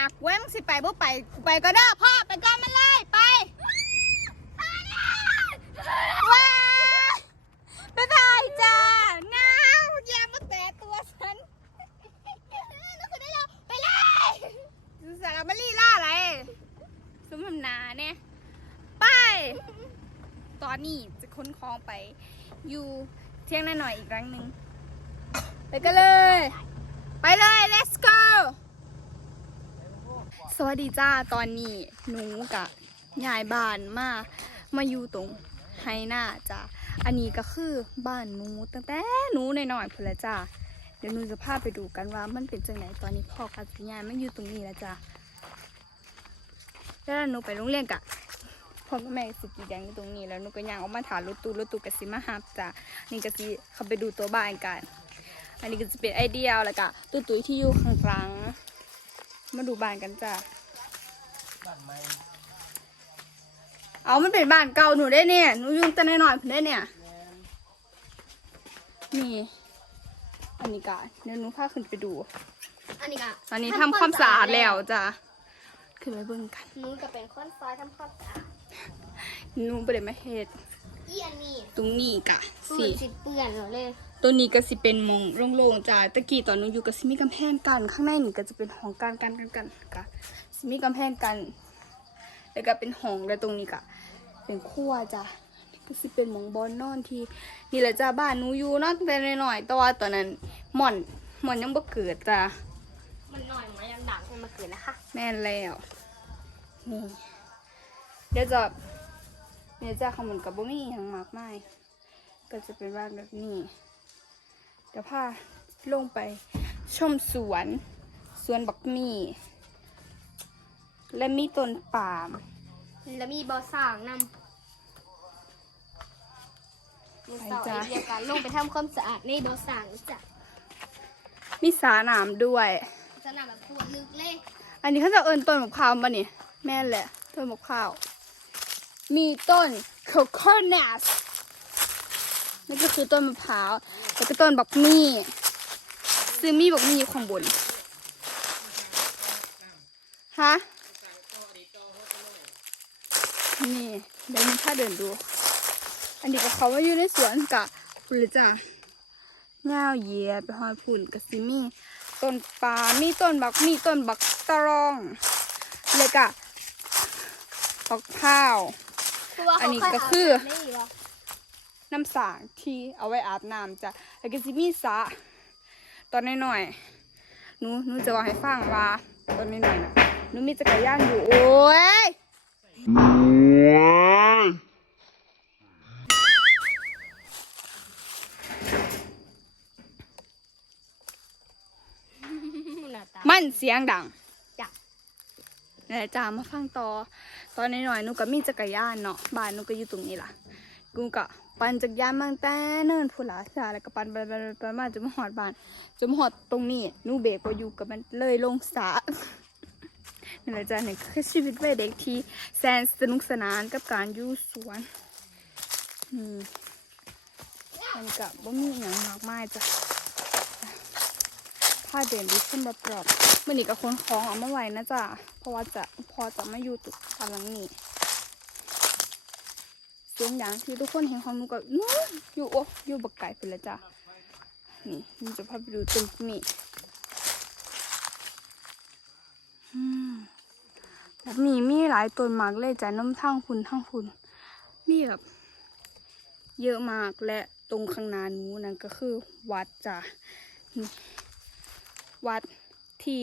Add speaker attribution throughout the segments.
Speaker 1: ากเว้ยมึงสิไปบ่ไปกูไปก็ได้พ่อไปก่อนมันเลยไปว้ายบ๊ายบายจ้าน้าวอย่ามาแตะตัวฉันนั่นคือได้แล้วไปเลยสารมาลีล่าอะไรสมมนาเนี่ยไป ตอนนี้จะค้นคลองไป อยู่เที่ยงหน้าหน่อยอีกครั้งหนึ่งไปกันเลย ไปเลย let's go สวัสดีจ้าตอนนี้หนูกับยายบ้านมามาอยู่ตรงไฮหน้าจ้าอันนี้ก็คือบ้านหนูตั้งแต่หนูหน่อยๆพุ่นละจ้าเดี๋ยวหนูจะพาไปดูกันว่ามันเป็นจังไหนตอนนี้พ่อกับยายมันอยู่ตรงนี้แล้วจ้าแล้วหนูไปโรงเรียนกะพ่อกับแม่สิกีแดงอยู่ตรงนี้แล้วหนูก็ย่างออกมาถามรถตู้รถตู้กสิมาฮับจ้านี่ก็สิเขาไปดูตัวบ้านกัน อันนี้ก็จะเป็นไอเดียแล้วก็ตุ้ยตุ้ยที่อยู่ข้างหลัง มาดูบ้านกันจ้า
Speaker 2: บ้านไม้
Speaker 1: เอามันเป็นบ้านเก่าหนูได้เนี่ยหนูอยุ่งแต่น้อยๆผมได้เนี่ยนี่อันนี้ก็เดี๋ยวหนูพาขึ้นไปดู
Speaker 3: อันนี้ก็
Speaker 1: ตอนนี้ทำความสะอาดแล้วจ้ะขึ้นไปเบิ่งกัน
Speaker 3: หนูก็เป็นคนซอยทำความสะอาด
Speaker 1: หนูไปเลยมาเฮ็ด
Speaker 3: อีอันนี้
Speaker 1: ตรงนี้กะ
Speaker 3: ฝุ่
Speaker 1: สิ
Speaker 3: นสิเปื้อนหมดเลย
Speaker 1: ตัวนี้ก็สิเป็นหมองโล่งๆจ้ะตะกี้ตอนหนูอยู่ก็สิมีกำแพงกัน ข้างในนี่ก็จะเป็นห้องกันกันกันกันกะสิมีกำแพงกัน แล้วก็เป็นห้องแล้วตรงนี้กะเป็นครัวจ้ะนี่ก็สิเป็นหมองบอนนอนที่นี่แหละจ้ะบ้านหนูอยู่เนอนแต่น้อยๆแต่ว่าตอนนั้นหม่อนหม่อนยังบ่เกิดจ้ะ
Speaker 3: มันหน่อยมันยังดังให้มาเกินนะคะ
Speaker 1: แม่นแล้วนี่เดี๋ยวจะ เดี๋ยวจะขมันกับบ่มีอย่างมากมายก็จะเป็นบ้านแบบนี้เดี๋ยวพาลงไปชมสวน สวนบักมี่ และมีต้นปาล์ม
Speaker 3: แล้วมีบอสร้างนำมือเสา
Speaker 1: ไปจ้ะ
Speaker 3: ไอเดียวกันลงไปทำความสะอาดในบอสร้างจ้ะ
Speaker 1: มีสาหนามด้วย
Speaker 3: สนามแบบปวดลึกเลย
Speaker 1: อันนี้เขาจะเอินต้นมะพร้าวปะนี่ แม่นแหละ ต้นมะพร้าว มีต้นโคโคนัสนั่นก็คือต้นมะพร้าวแล้วก็ต้นบักมี่ซึ่งมี่บักมี่อยู่ข้างบนฮะนี่เดี๋ยวมีถ้าเดินดู อันนี้ก็เขามาอยู่ในสวนกะพุ่นเลยจ้ะเงาเยียบไปหอยพุ่นกับซิมี่ต้นปลามีต้นบักมีต้นบักตะรองแล้วก็บักพร้าว อันนี้ก็คือ
Speaker 3: ไม่มีวะ
Speaker 1: น้ำสางที่เอาไว้อาบน้ำจ้ะแล้วก็สิมีสระตอนน้อยๆหนูหนูจะบอกให้ฟังว่าตอนน้อยๆนะหนูมีจักรยานอยู่ โอ้ย
Speaker 3: หน้าตา
Speaker 1: มันเสียงดัง นี่นแหละจ้ามาฟังต่อ ตอนน้อยๆหนูก็มีจักรยานเนาะบ้านหนูก็อยู่ตรงนี้ล่ะกูก็ปั่นจักรยานมังแต่เนิ่นพูนละจ้าแล้วก็ปั่นไปไปมาจนมาหอดบ้านจนมาหอดตรงนี้หนูเบรกก็อยู่กับมันเลยลงสระนี่แหละจ้าเนี่คือชีวิตวัยเด็กที่แสนสนุกสนานกับการอยู่สวนอืมมันกับบ่มีอย่างมากมายจ้ะ พาเดินดูขึ้นรอบๆมื่อนี้ก็คนของเอามาไว้นะจ๊ะเพราะว่าจะพอจะไมาอยู่ตึกบ้านหลังนี้สวนยางที่ทุกคนเห็นของหนูก็นู้นอยู่โอ้อยู่บักไก่ไปแล้วจ้ะนี่หนูจะพาไปดูต้นนี้อืมแบบนี้มีหลายต้นมากเลยจ้ะน้ำทั้งคุณทั้งคุณมีแบบเยอะมากและตรงข้างหน้านูนั่นก็คือวัดจ้ะนี่ วัดที่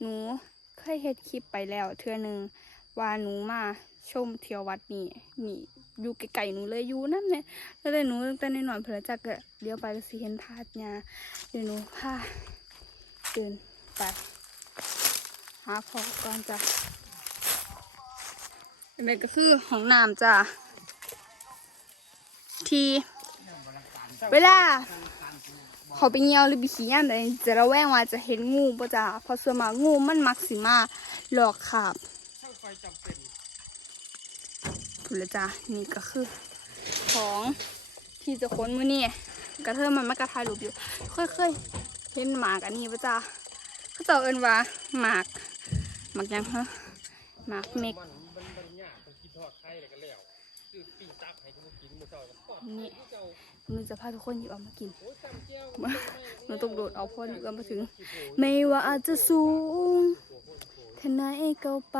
Speaker 1: หนูเคยเฮ็ดคลิปไปแล้ว เทื่อหนึ่งว่าหนูมาชมเที่ยววัดนี่นี่อยู่ไกลๆหนูเลยอยู่นั่นเนี่ยแล้วแต่หนูตั้งแต่น้อยๆเพื่อจะเกิดเลี้ยวไปก็สิเห็นธาตุยาเดี๋ยวหนูพาเดินไปหาพอก่อนจ้ะอันนี้ก็คือห้องน้ำจ้ะทีเวลา เขาไปเงียวหรือไปขี้ย่ำใดจะระแวงว่าจะเห็นงูปะจ้ะเพราะส่วนมากงูมันมักสิมาหลอกขาบถูกแล้วจ้ะนี่ก็คือ ของที่จะค้นมือนี่กระเทิมมันมากระทายรูปอยู่เคยเคยๆเห็นหมากอันนี้ปะจ้ะเขาเจะเอินว่าหมากหมักยังฮะหมักเม็ก
Speaker 2: มันมันมันยากมันกินทอดไข่แล้วก็แล้วคือปิ้งตับให้กูกินมื้อเช้าก็ปอด
Speaker 1: นี่ มันจะพาทุกคนอยู่เอามากิน
Speaker 2: โอ้ยซ้ำแก้ว
Speaker 1: มันต้องโดดเอาพ่ออยู่กันมาถึง ไม่ว่าอาจจะสูงแค่ไหนก็ไป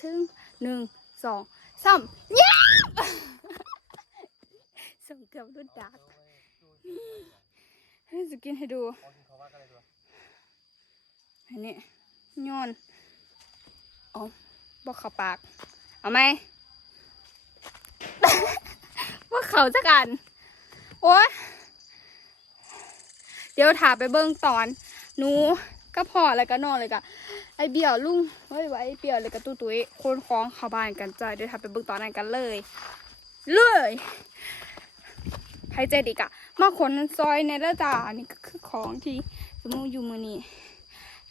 Speaker 1: ถึงหนึ่งสองสามยับส่งเกือบด้วยดาดให้สกินให้ดู
Speaker 2: อั
Speaker 1: นนี้ย้อนเอบอกเขาปาก เอาไหมว่าเขาจะกัน โอ๊ยเดี๋ยวถามไปเบิ้งตอนหนูก็พอแล้วก็นอนเลยกะไอเบี่ยวลุงเฮ้ยไว้ไอเบี่ยวเลยกับตู้ตุ้ยคนคล้องเข้าบ้านกันจ้ะเดี๋ยวถามไปเบิ้งตอนนั้นกันเลย เลยให้เจดิกอะมาขนซอยในระจ้าอันนี้ก็คือของที่สมมติอยู่มือนี้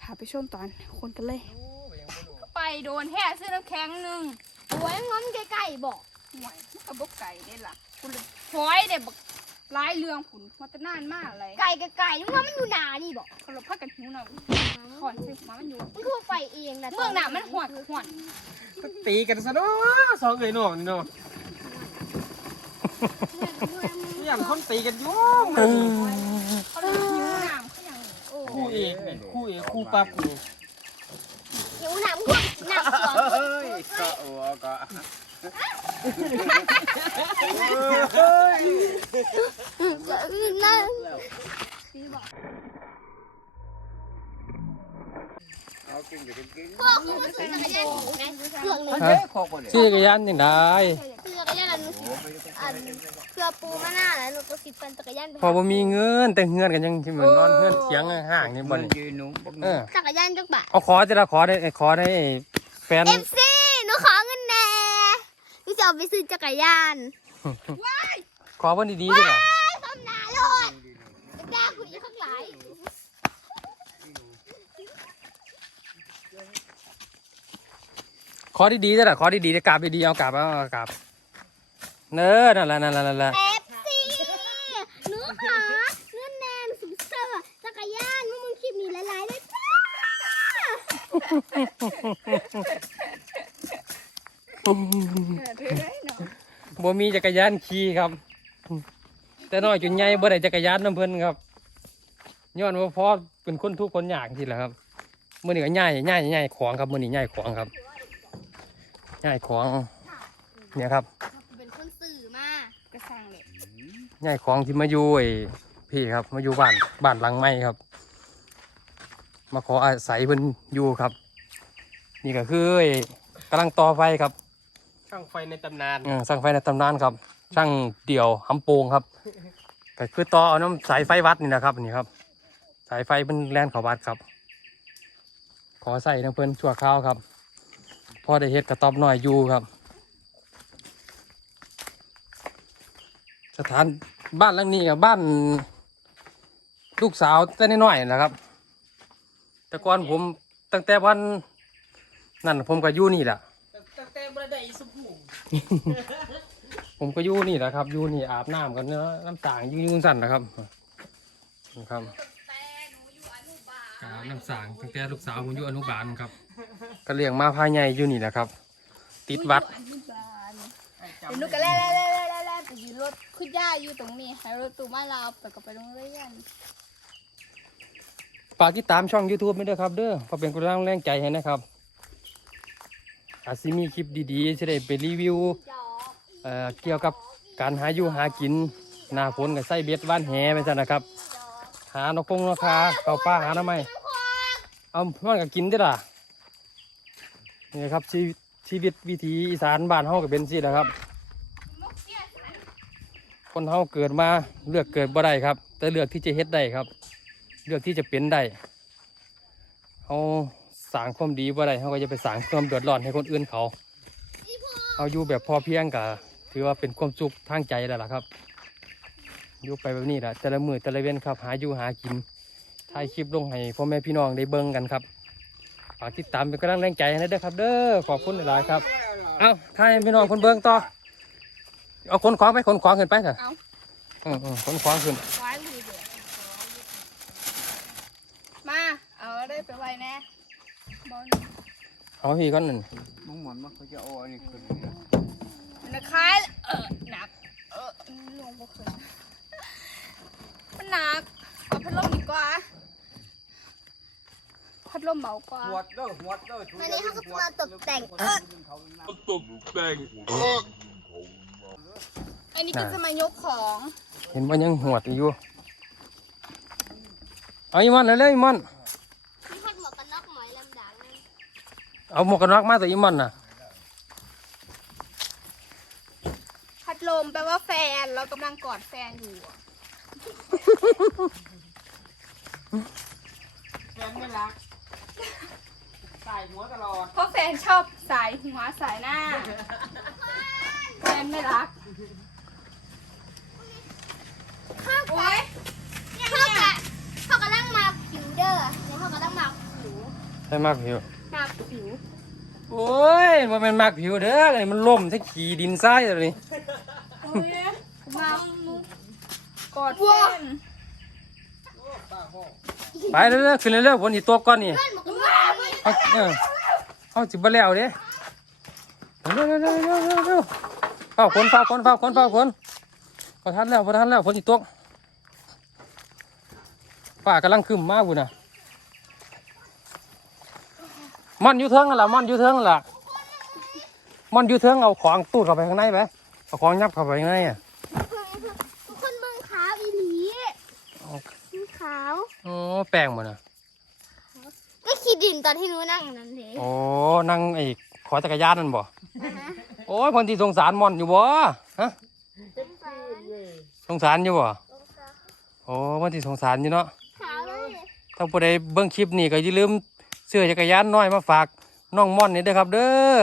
Speaker 1: ถามไปชมตอนคนกันเลย
Speaker 2: โอ้ยยังบ่รู้
Speaker 1: ไปโดนแห่ซื้อน้ำแข็งหนึ่ง
Speaker 3: โอ้ยง้อมใกล้ๆบอก
Speaker 1: หวยมันกับบกไก่ได้ล่ะคุณฟอยเด็บัก ร้ายเรื่องผุนมันจะนานมากเลย
Speaker 3: ไก่กับไก่นี่ว่ามันอยู่หนานี่บอก
Speaker 1: เขาเราพักกันหิวหน่อยถอนสิมามันอยู่
Speaker 3: มันคือไปเองนะ
Speaker 1: เมืองหนามันหวดหวด
Speaker 2: ก็ตีกันซะเนาะสองเอ้ยน้องนี่เนาะอย่างคนตีกันอยู่มื้อนี้
Speaker 1: เขาเลยหิวน้ำเขาอย่างนี้โอ้
Speaker 2: คู่เอกนี่คู่เอกคู่ปั๊บนี่
Speaker 3: หิวหนามก็หนามสวน
Speaker 4: เฮ้ยก็อัวก็
Speaker 3: จะอื่ นนั่น
Speaker 4: เอากินอยู่กินกิน
Speaker 3: พวกคุณมาซื้อจักรยานหนูนะเครื่องนี้
Speaker 4: เฮ้ยคอกบ่เนี่ย
Speaker 2: ชื่อจักรยานยังได้
Speaker 3: ซื้อจักรยานอันนู้นอันเพื่อปูมาหน้าแล้วหนูก็สิปั่นจักรยานไป
Speaker 2: พอบ่มีเงินแต่เงินกันยังสิเหมือนนอนเพื่อนเสียงห่างนี่บ่
Speaker 4: มัน
Speaker 2: นี่
Speaker 4: ยืนหนุ่มบ่
Speaker 2: เออ
Speaker 3: จักรยานจักบาท
Speaker 2: เอาขอจะละขอได้ขอได้แฟน
Speaker 3: เอฟซีหนูขอเงินแน่ หนูจะเอาไปซื้อจักรยาน
Speaker 2: ขอเพิ่นดีๆด้วยล่ะ
Speaker 3: ไอ้ทำนาโลดจะแก้คุณอีกข้างหลาย
Speaker 2: ขอดีๆด้วยล่ะขอดีๆได้กราบดีๆเอากราบเอาเอากราบเน้อนั่นแหละนั่นแหละนั่นแหละ
Speaker 3: เอฟซีหนูขอเงินแนนสุดเซอร์จักรยานมึงมึงคลิปนี้หลายๆเลยจ้า
Speaker 2: บ่มีจักรยานขี่ครับ แต่น้อยจนใหญ่บ่ได้จักรยานนํเพิ่นครับย้อนว่าพ่อเป็นคนทุกคนยากทีแหละครับมื้อนี้ก็ย้ายย้ายย้ายของครับมื้อนี้ย้ายของครับย้ายของเนี่ยครับ
Speaker 3: เป็นคนสื่อมาก
Speaker 1: ระสังเลย
Speaker 2: ย้ายของที่มาอยู่ไอ้พี่ครับ มาอยู่บ้านบ้านหลังใหม่ครับ มาขออาศัยเพิ่นอยู่ครับ นี่ก็คือกำลังต่อไฟครับ
Speaker 4: ช่างไฟในตำนาน
Speaker 2: เออสร้างไฟในตำนานครับ ช่างเดี่ยวหำโปงครับก็คือต่อเอาน้ำสายไฟวัดนี่นะครับนี่ครับ สายไฟเป็นแลนเขาวัดครับ ขอใส่น้ำเพิ่นชั่วคราวครับพอได้เฮ็ดกระต๊อบน้อยอยู่ครับ สถานบ้านหลังนี้กับบ้าน ลูกสาวแต่น้อยๆนะครับ แต่ก่อนผมตั้งแต่วันนั่นผมก็อยู่นี่แหละ
Speaker 4: ตั้งแต่บ่ได้สบู่
Speaker 2: ผมก็อยู่นี่แหละครับอยู่นี่อาบน้ำกันเนาะน้ำต่างอยุ่งสั่นนะครับนะครับอาบน้ำสางตั้งแต่ลูกสาวผมอยู่อนุบาลครับ ก็เลี้ยงมาภายในอยู่นี่แหละครับ ติดวัด
Speaker 1: อนุบาลเดี๋ยวหนูก็แล่แล่แล่แล่แล่แล่ไปยืนรถคุณย่าอยู่ตรงนี้ให้รถตู้มาเราไปก็ไปโรงเรียน
Speaker 2: ฝากติดตามช่อง YouTube ไม่ด้วยครับ เด้อก็เป็นกำลังแรงใจให้นะครับ อาจสิมีคลิปดีๆจะได้ไปรีวิวเอ่อเกี่ยวกับการหาอยู่หากินหน้าฝนกับไส้เบ็ดว่านแหไปซะนะครับ หานกคงนกคาเข้าป่าหาทำไมเอามันก็กินได้ล่ะนี่ครับชีวิตชีวิตวิถีอีสานบ้านเฮาก็เป็นสิแหละครับ คนเฮาเกิดมาเลือกเกิดบ่ได้ครับ แต่เลือกที่จะเฮ็ดได้ครับ เลือกที่จะเป็นได้เขา สร้างความดีบ่ได้เขาก็จะไปสร้างความเดือดร้อนให้คนอื่นเขาเอาอยู่แบบพอเพียงกะถือว่าเป็นความสุขทางใจแล้วล่ะครับอยู่ไปแบบนี้แหละแต่ละมือแต่ละเว้นครับ หาอยู่หากินถ่ายคลิปลงให้พ่อแม่พี่น้องได้เบิ่งกันครับฝากติดตามเป็นกำลังแรงใจให้นะเด้อครับ เด้อขอบคุณหลายๆครับเอาถ่ายให้พี่น้องคนเบิ่งต่อเอาคนขวางไปคนขวางขึ้นไปเถอะ
Speaker 1: เอา
Speaker 2: อืมอืมคนขวางขึ้น
Speaker 1: ไว้ดีเดียวมา เอาได้ไปไว้แน่ บอล
Speaker 2: เอาพี่ก่อนนั่น
Speaker 4: มึงหมอนมาเขาจะเอาอันนี้ขึ้น
Speaker 1: มันคล้ายเออหนัก เออลงบ่ขึ้นมันหนักเอาพัดลมดีกว่าพัดลมเบากว่า
Speaker 4: หัวดเด้อหัวดเด้อ
Speaker 3: วันนี้เขาก็จะมาตกแต่ง
Speaker 1: อันนี้ก็จะมายกของ
Speaker 2: เห็นว่ายังหวดอยู่เอาอีมอนเลยเลยอีมอน
Speaker 3: ที่พัดหมวกกันน็อกหมอยลำดังนั่น
Speaker 2: เอาหมวกกันน็อกมาแต่อีมอนน่ะ
Speaker 1: พัดลมแปลว่าแฟนเรากำลังกอดแฟนอยู่อะ
Speaker 4: แฟนไม่รักใส่หัวตลอด
Speaker 1: เพราะแฟนชอบสายหัวสายหน้า แฟนไม่รักโอ๊ย
Speaker 3: เขากะเขากำลังมาผิวเด้อเนี่ยเขากำลังมาผิว
Speaker 2: ใช่มากผิว
Speaker 3: มาผิว
Speaker 2: โอ้ยมันเป็นมากผิวเด้อไอ้มันล่มใส่ขี่ดินทรายอะไรนี่
Speaker 1: โอ๊ยมามุกอดแฟน
Speaker 2: ไปเรื่อยๆขึ้นเรื่อยๆฝนสิตกก่อนนี่
Speaker 3: เพื่อนบอกว่า
Speaker 2: เอาเออเอาสิบ่แล้วเด้เร็วๆเร็วๆเร็วๆเร็วๆเร็วๆเฝ้าคนเฝ้าคนเฝ้าคนเฝ้าคนพอทันแล้วพอทันแล้วฝนสิตกฟ้ากำลังขึ้นมาบุ่นน่ะ มันอยู่เทิงนั่นล่ะมันอยู่เทิงนั่นล่ะมันอยู่เทิงเอาของตู้เข้าไปข้างในไปเอาของยับเข้าไปข้างในอะ
Speaker 3: ทุกคนเมืองขาวอีหลีสีขาว
Speaker 2: โอ้แป้งมันอะ
Speaker 3: ก็ขี่ดินตอนที่หนูนั่งอันนั้นเลย
Speaker 2: โอ้นั่งไอ้ขอจักรยานนั่นบ่โอ้ยคนที่สงสารมอนอยู่บ่ฮะสงสารอยู่บ่โอ้คนที่สงสารอยู่เนาะ
Speaker 3: ขาวเลย
Speaker 2: ถ้าผู้ใดเบิ่งคลิปนี้ก็อย่าลืม เสื้อจักรยานน้อยมาฝากน้องม่อนนี่เด้อครับ เด้อ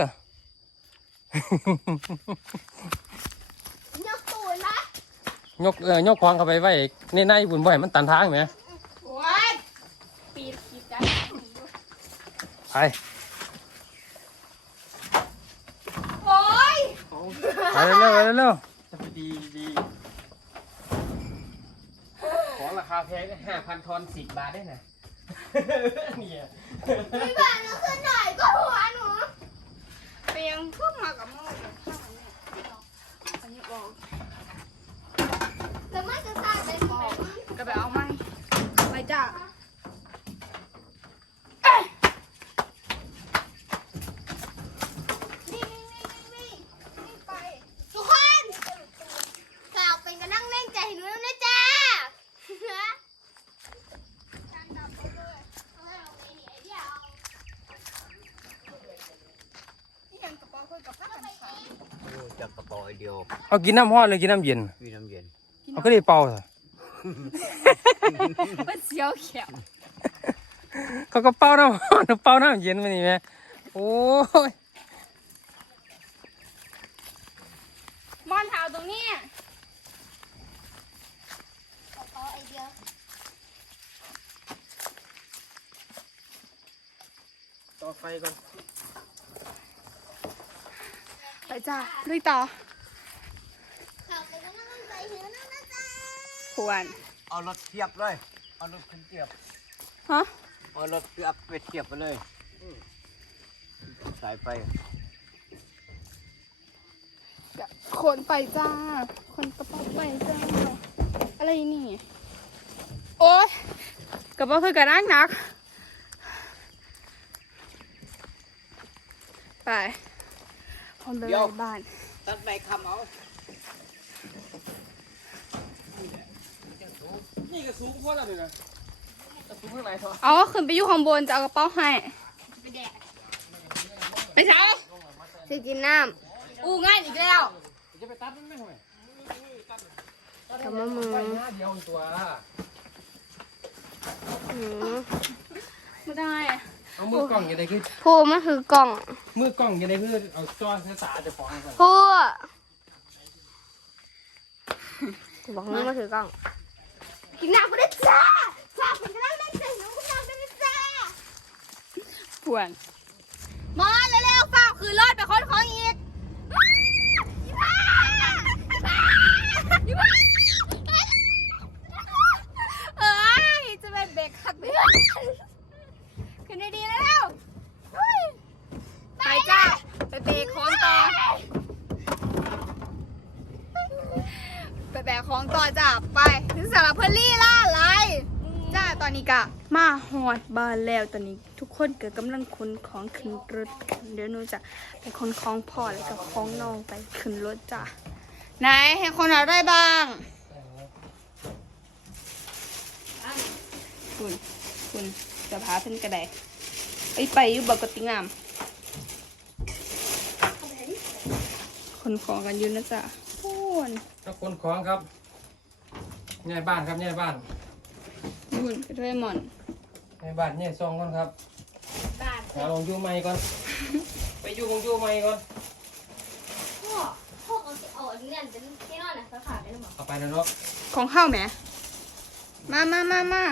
Speaker 2: ย
Speaker 3: กตูนนะ
Speaker 2: ยกเออยกของเข้าไปไว้ในในบุญบ่ให้มันตันทางแหม
Speaker 1: โอ๊ยปีนปีนกัน
Speaker 2: ไป
Speaker 1: โอ๊ย
Speaker 2: ไปเร็วๆไปเร็ว
Speaker 4: จะไปดีดีของราคาแพงห้าพันทอนสิบบาทได้ไง เนี่ย
Speaker 3: พี่บ้านหนูขึ้นหน่อยก็หัวหนู
Speaker 1: เปียงเพิ่งมากับโมกกับข้าวเนี่ยอันนี้บอก
Speaker 3: แล้วมันจะตายไปไหม
Speaker 1: ก็ไปเอาไหมไปจ้า
Speaker 3: นี่นี่นี่นี่นี่ไปทุกคนกล่าวเป็นกระนั่งเล่นใจหนูนะจ้าการดับไปเลยเอาให้เราไปหนีไอ้เดียว
Speaker 1: ที่ ยังกระเป๋าเพื่อนกับผ้ากันค่ะ
Speaker 4: จับกระป๋อยเดียว
Speaker 2: ๆเอากินน้ำร้อนหรือกินน้ำเย็น
Speaker 4: มีน้ำเย็น
Speaker 2: เอาก็ได้เป่าเถอะ
Speaker 1: เป็นเสียวเขียว
Speaker 2: เขาก็เป่าน้ำร้อนเป่าน้ำเย็นมานี่แม่โอ้ย
Speaker 1: มอนเท้าตรงนี้
Speaker 3: เอาไอเดีย
Speaker 4: ต่อไฟก่อน
Speaker 1: ไปจ้าลุยต่อก
Speaker 3: ล่าวเป็นกระนั่งเล่นใจหนูนะจ้า
Speaker 1: ควร
Speaker 4: เอารถเทียบเลย เอารถขึ้นเทียบ
Speaker 1: ฮะ
Speaker 4: เอารถเทียบไปเทียบไปเลยสายไฟ
Speaker 1: คนไปจ้า คนกระเป๋าไปจ้า อะไรนี่ โอ๊ยกระเป๋าเพื่อนกันนักหนัก ไป พร้อมไปไว้บ้าน
Speaker 4: ตัดใบคำเอา นี่ก็สูงพอแล้วเลยนะจะสูงเท่าไหร่ทอ
Speaker 1: เอาขึ้นไปอยู่ข้างบนจะเอากระเป๋าให้
Speaker 3: ไปแดก
Speaker 1: ไปเช้า
Speaker 3: จะกินน้
Speaker 1: อู้ง่ายอีกแล้ว
Speaker 2: จะไปตัดมันไหมทำไมำ
Speaker 3: กับมะมือ
Speaker 2: ไปหน้าเดียวตัว
Speaker 3: หือ
Speaker 1: ไม่ได้
Speaker 2: เอามือกล้องยังไงคือ
Speaker 3: พูมันคือกล่อง
Speaker 2: มือกล้องยังไงคือเอาจ้อสาจะฟ้องกัน
Speaker 3: พูบอกนี่มันคือกล่องกินน้ำก็ได้จ้าฝากเป็นกระนั่งเล่นใจหนูกินน้ำได้ไหมจ้า
Speaker 1: ปวนมาเร็วๆเฝ้าคือรอดไปค้นของอีก
Speaker 3: อีบ้าอีบ้าอีบ้า
Speaker 1: เอ้ยจะเป็นเบรกคักเบรกขึ้นดีๆแล้วเฮ้ย แบกของต่อ ไปแบกของต่อจ้าไปถึงสารพันลี่ล่าไร
Speaker 3: จ้าต
Speaker 1: อนนี้กะ มาหอดบ้านแล้วตอนนี้ทุกคนเกิดกำลังขนของขึ้นรถกันเดี๋ยวหนูจะไปขนของพ่อแล้วกับของน้องไปขึ้นรถจ้าไหนให้คนเอาได้บ้างคุณคุณจะพาเพื่นกระไดไปไปอยู่บกติงาม นของกันอยู่นะจ๊ะพูน
Speaker 2: ถ้าคนของครับง่ายบ้านครับง่ายบ้าน
Speaker 1: บุญไปด้วยหมอน
Speaker 2: ง่ายบ้านง่ายซองก่อนครับ
Speaker 3: บาท
Speaker 2: หาลงยูใหม่ก่อน ไปอยู่ลงยูใหม่ก่อน
Speaker 3: พ่อพ่อเอาเอาอันนี้เนี่ยเป็นที่นอนนะสาขาได้หรือเปล่า
Speaker 2: เอาไปนะเนาะ
Speaker 1: ของข้าวแหมมามามามา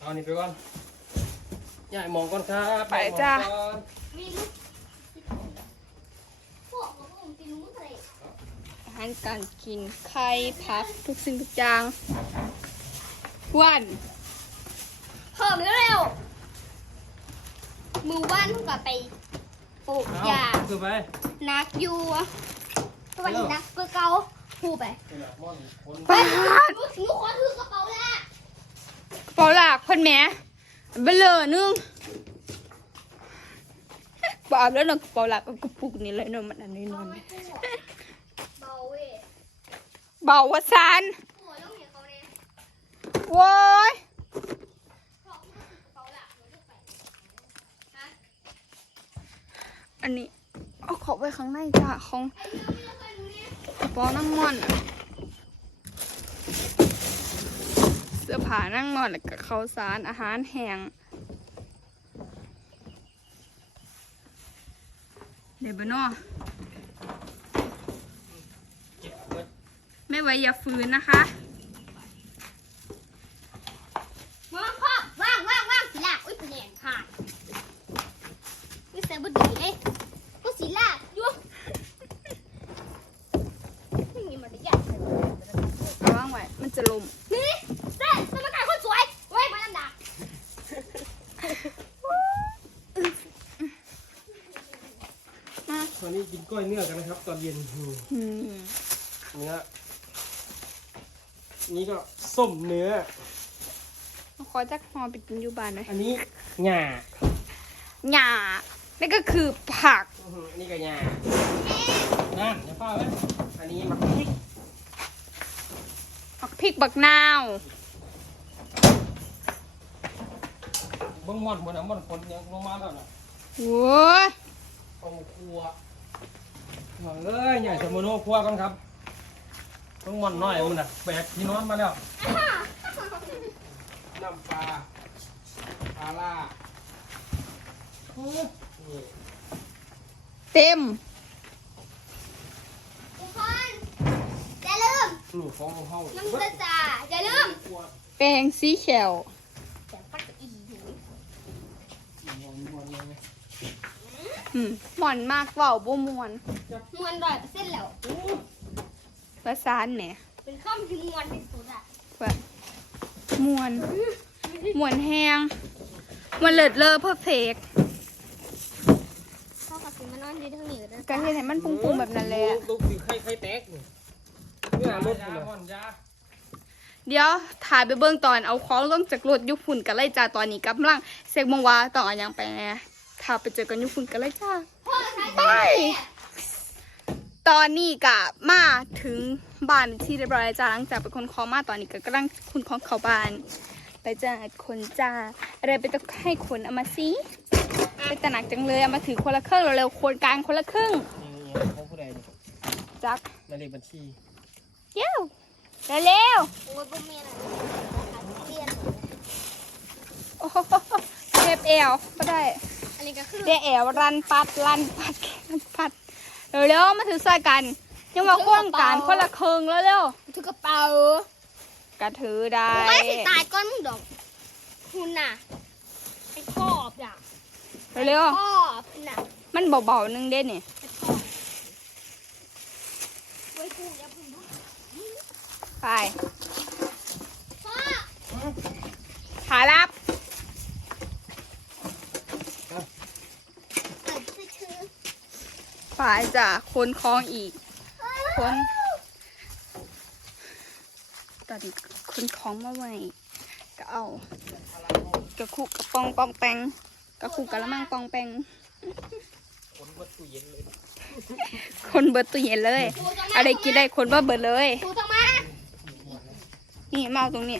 Speaker 2: เอานี่ไปก่อนย่ายมองก่อนครับ
Speaker 1: ไปจ้ะ
Speaker 2: ย่ยมองก่อน
Speaker 3: มีลูกพ่อของผมกินรู้อะไร
Speaker 1: อาหารการกินไข่พักทุกสิ่งทุกอย่างวัน
Speaker 3: เพิ่มเร็วมือว่านกับไปปลูก
Speaker 2: เอา
Speaker 3: ยา
Speaker 2: คือไป
Speaker 3: นักอยู่สวัสดีนักเพื่อเกาพูดไป
Speaker 2: นี่แหละม่อนคน
Speaker 1: ปาด
Speaker 3: ลูกหนูขอถือกระเป๋าแล้ว
Speaker 1: เปาหลากเพิ่นแหมเบลอนึงบอาบแล้วเนาะเปาหลากกับกระปุกนี่เลยเนาะมันอันนี้นอน
Speaker 3: เบาเว้ย
Speaker 1: เบาวะซาน
Speaker 3: หันเขาน
Speaker 1: โว้ย
Speaker 3: อัน
Speaker 1: นี้เอาเขอไว้ข้างในจ้ะของ
Speaker 3: ไอ้เรื่องไม่ได้เคยรู้เนี่ย
Speaker 1: กระเป๋านั่งมอนอะเสื้อผ้านั่งมอนแล้วก็ข้าวสารอาหารแห้งเดี๋ยวไปนาะ
Speaker 2: เก็บเบิด
Speaker 1: ไม่ไหวอย่าฝืนนะคะ
Speaker 3: ว่างพ่อว่างว่างว่างสิลาอุ้ยเป็นแหนผ่านนี่เสียบุดีเลยกูสิลาอยู่ไม่มีมารยาทเลย
Speaker 1: ระวังไว้มันจะลม
Speaker 3: นี่เต้นสมการคนสวยเว้ยมาลำดัก
Speaker 2: วันนี้กินกล้อยเนื้อกันนะครับ ตอนเย็นอืม
Speaker 1: อืม
Speaker 2: เนื้อ นี่ก็ส้มเนื้อ
Speaker 1: ขอจักหอไปกินอยู่บ้านหน่อย
Speaker 2: อันนี้หง่า
Speaker 1: หญ้านั่นก็คือผัก
Speaker 2: อื้อหืออันนี้ก็หง่านั่นอย่าเฝ้าไว้อันนี้มันพริก
Speaker 1: ผักพริกบักนาว
Speaker 2: เบิ้งม่อนหมดอะม่อนคนยังลงมาแล้วน่ะ
Speaker 1: โว้ย
Speaker 2: เอาครัวหวังเอ้ยใหญ่สมุนครัวกันครับ เบิ้งม่อนน้อยมันน่ะแบกที่นอนมาแล้วน้ำปลาปลาล่าอื้อนี่
Speaker 1: เต็ม
Speaker 3: ทุกคนอย่าลืม
Speaker 2: นี่ของเฮา
Speaker 3: น้ำตาจ่าอย่าลืม
Speaker 2: ครัว
Speaker 1: แปรงสีเขียว
Speaker 3: แต่ปัดอีหู
Speaker 2: ม่วนม่วนเลย
Speaker 1: อืมหมอนมากเว้าบ่มวน
Speaker 3: มวนร้อยเปอร์เซ็นต์แล้ว
Speaker 1: ประสานแหม
Speaker 3: เป็นข้อมที่มวนที่สุดอะ
Speaker 1: เพื่อนมวนมวนแห้งมวนเลิศเลอเพอร์เฟก
Speaker 3: พ่อกับสิมานอนอยู่ทางนี้ก็ได้
Speaker 1: การเฮ็ดให้มันปุ้งๆแบบนั้นแหละ
Speaker 2: ลูกสิไข่ไข่แตกนี่เนื้อรสยาม่อนยา
Speaker 1: เดี๋ยวถ่ายไปเบิ่งตอนเอาของลงจากรถยุฝุ่นกันเลยจ้าตอนนี้กำลังเสกมงว่าต้องเอาหยังไปแหน่ถ้าไปเจอกันยุฝุ่นกันเลยจ้า
Speaker 3: พ่อใช้
Speaker 1: ไป ตอนนี้กะมาถึงบ้านที่เรียบร้อยแล้วจ้าหลังจากไปคนของมาตอนนี้ก็กำลังคุณของเขาบ้าน ไปจ้าคนจ้าอะไรไปต้องให้คนเอามาสิไปตระหนักจังเลยเอามาถือคนละครึ่งเร็วๆคนกลางคนละครึ่ง
Speaker 2: นี่ของผู้ใดนี่
Speaker 1: จัก
Speaker 2: หมายเลขบัญชี
Speaker 1: เย้วเร็ว
Speaker 3: โอ้ยบ่แม่นอะเรียน
Speaker 1: ๆโอ้โหเจ็บเอวก็ได้
Speaker 3: อันนี้ก็คือ
Speaker 1: เรียกเอวรันปัดรันปัดรันปัด เร็วๆมาถือใส่กัน ยังว่าคนกลางคนละครึ่งแล้วเร็ว
Speaker 3: ถือกระเป๋า
Speaker 1: ๆกระถือได้
Speaker 3: ไม่สิตายก้อนมึงดอกคุณน่ะไอ้ขอบอะ
Speaker 1: เร็ว
Speaker 3: ขอบน่ะ
Speaker 1: ๆมันเบาๆนึงเด้เนี่ย
Speaker 3: ไว้กูอย่าเพึ่งดู
Speaker 1: ไป
Speaker 3: พ่อ
Speaker 1: ขารับ
Speaker 3: เปิดซื้อคือ
Speaker 1: ไปจ้ะคนคลองอีก คนตอนนี้คนคลองมาไว้ก็เอากระคุกกระปองปองแปงกระคุกกระมังปองแปง
Speaker 4: คนวัดตู้เย็นเลย
Speaker 1: คนเบิดตู้เย็นเลย อะไรกินได้คนว่าเบิดเลยนี่เมาตรงนี้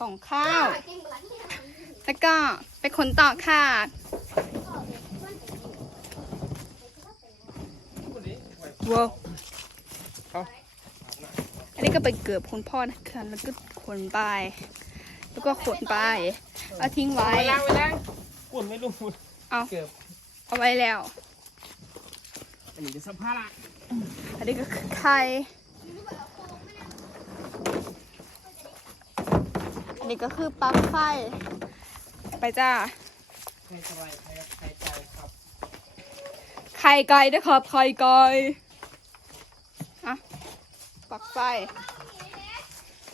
Speaker 1: กล่องข้าว แล้วก็ ไปขนต่อค่ะ ว้าวอันนี้ก็ไปเกือบคุณพ่อนะคะแล้วก็ขนไป แล้วก็ขนไป เอาทิ้งไว้
Speaker 4: เวลาเวลากุนไม่รู้
Speaker 1: เอา
Speaker 4: เกือบ
Speaker 1: เอาไว้แล้ว
Speaker 4: อันนี้จะสัมภาระ
Speaker 1: อันนี้ก็คือไข่อันนี้ก็คือปลั๊กไฟ ไปจ้า
Speaker 4: ใครสบายใครกับใครใจครับ
Speaker 1: ไข่ไก่ด้วยครับไข่ไก่อะปลั๊กไฟ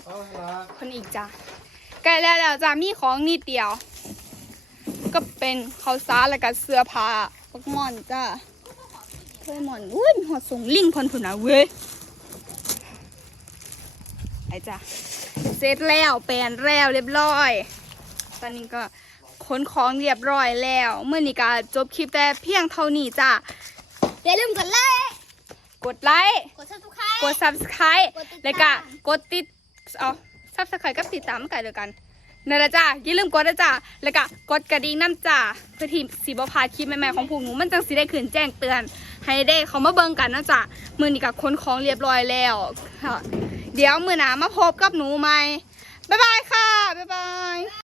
Speaker 4: เอาละ
Speaker 1: คนอีกจ้ะใกล้แล้วแล้วจ้ะมีของนิดเดียว ก็เป็นข้าวสารแล้วก็เสื้อผ้าปักหมอนจ้ะเฮ้ยหมอนอุ้ยหัวสูงลิงพอนผุนนะเว้ยไอ้จ้ะเสร็จแล้วแปลนแล้วเรียบร้อย ตอนนี้ก็ ขนของเรียบร้อยแล้วเมื่อนี้ก็จบคลิปแต่เพียงเท่านี้จ้ะ
Speaker 3: อย่าลืมกดไลค์
Speaker 1: กดไลค์
Speaker 3: กดซับสไครต์
Speaker 1: กด subscribe
Speaker 3: กดติดตาม
Speaker 1: แล้วก็กดติดเอา subscribe กับติดตามกันเดียวกันนั่นแหละจ้าอย่าลืมกดนะจ้าแล้วก็กดกระดิ่งน้ำจ้าเพื่อที่สีบพลาดคลิปใหม่ๆของพวกหนูมันจังสิได้ขึ้นแจ้งเตือน ให้ได้เขามาเบิ่งกันนะจ้ามือนี้กับคนของเรียบร้อยแล้วค่ะเดี๋ยวมือหนามาพบกับหนูใหม่บ๊ายบายค่ะบ๊ายบาย